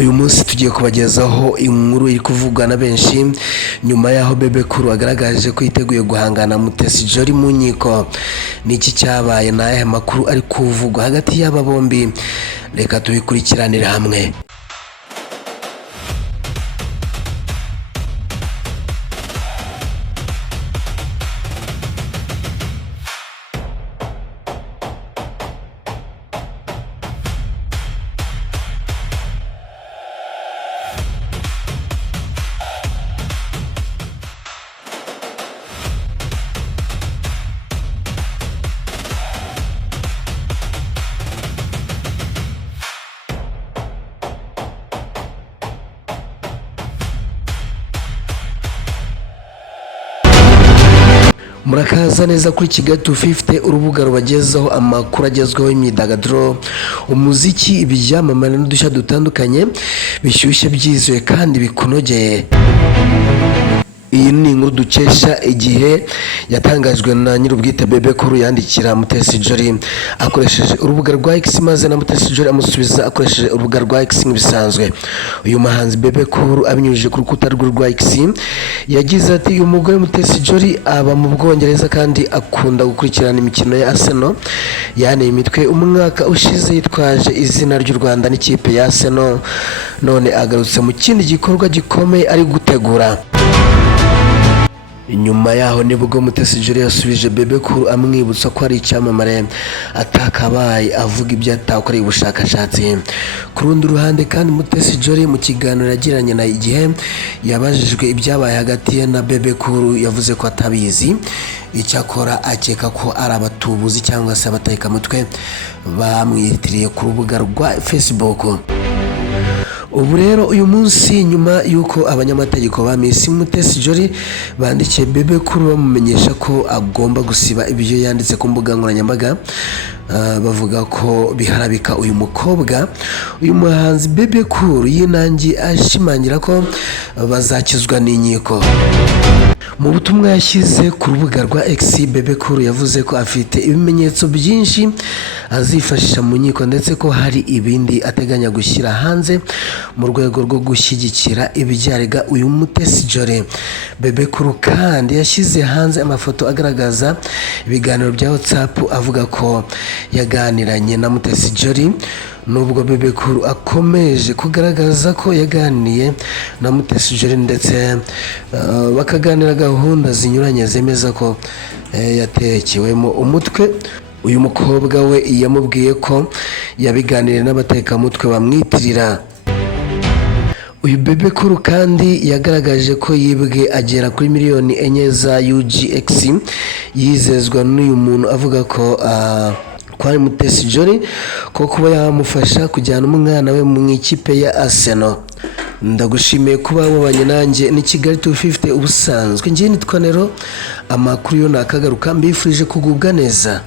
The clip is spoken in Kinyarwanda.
Uyu munsi tugiye kubagezaho inkuru iri kuvugwa na benshi nyuma yaho Bebe Cool agaragaje ko yiteguye guhangana Mutesi Jolly mu nkiko. Niki cyabaye n'ayahe makuru ari kuvugwa hagati y'aba bombi? Reka tubikurikiranire hamwe. Murakaza neza kuri Kigali 250, urubuga rubagezaho amakuru agezweho y'imyidagaduro, umuziki, ibyamamare n'udushya dutandukanye bishyushye byizewe kandi bikunogeye. Iyi ni inkuru dukesha Igihe yatangajwe na nyir'ubwite Bebe Cool yandikira Mutesi Jolly akoresheje urubuga rwa X, maze na Mutesi Jolly amusubiza akoresheje urubuga rwa X nk'ibisanzwe. Uyu muhanzi Bebe Cool abinyujije ku rukuta rwe rwa X yagize ati: "Uyu mugore Mutesi Jolly aba mu Bwongereza kandi akunda gukurikirana imikino ya Arsenal. Yaneye imitwe umwaka ushize yitwaje izina ry'u Rwanda n'ikipe ya Arsenal, none agarutse mu kindi gikorwa gikomeye ari gutegura." Inyuma yaho nibwo Mutesi Jolly yasubije Bebe Cool amwibutsa ko ari icyamamare atakabaye avuga ibyo atakoreye ubushakashatsi. Ku rundi ruhande kandi Mutesi Jolly mu kiganiro yagiranye na Igihe yabajijwe ibyabaye hagati ye na Bebe Cool, yavuze ko atabizi, icyakora akeka ko ari abatubuzi cyangwa se abatekamitwe bamwitiriye ku rubuga rwa Facebook. Ubu rero uyu munsi nyuma yuko abanyamategeko ba Miss Mutesi Jolly bandikiye Bebe Cool bamumenyesha ko agomba gusiba ibyo yanditse ku mbuga nkoranyambaga, bavuga ko biharabika uyu mukobwa, uyu muhanzi Bebe Cool yinangiye ashimangira ko bazakizwa n'inkiko. Mu butumwa yashyize ku rubuga rwa X, Bebe Cool yavuze ko afite ibimenyetso byinshi azifashisha mu nkiko ndetse ko hari ibindi ateganya gushyira hanze mu rwego rwo gushyigikira ibyarega uyu Mutesi Jolly. Bebe Cool kandi yashyize hanze amafoto agaragaza ibiganiro bya WhatsApp avuga ko yaganiranye na Mutesi Jolly. Nubwo Bebe Cool akomeje kugaragaza ko yaganiye na Mutesi Jolly ndetse bakaganira gahunda zinyuranye zemeza ko yatekewemo umutwe, uyu mukobwa we yamubwiye ko yabiganiriye n'abatekamutwe bamwitirira. Uyu Bebe Cool kandi yagaragaje ko yibwe agera kuri miliyoni 4 za UGX yizezwa n'uyu muntu, avuga ko kwari Mutesi Jolly ko kuba yamufasha kujyana umwana we mu ikipe ya Arsenal. Ndagushimiye kuba wabanye nanjye ni Kigali 250 ubusanzwe. Njye nitwa Nero, amakuru yo nakagaruka, mbifurije kugubwa neza.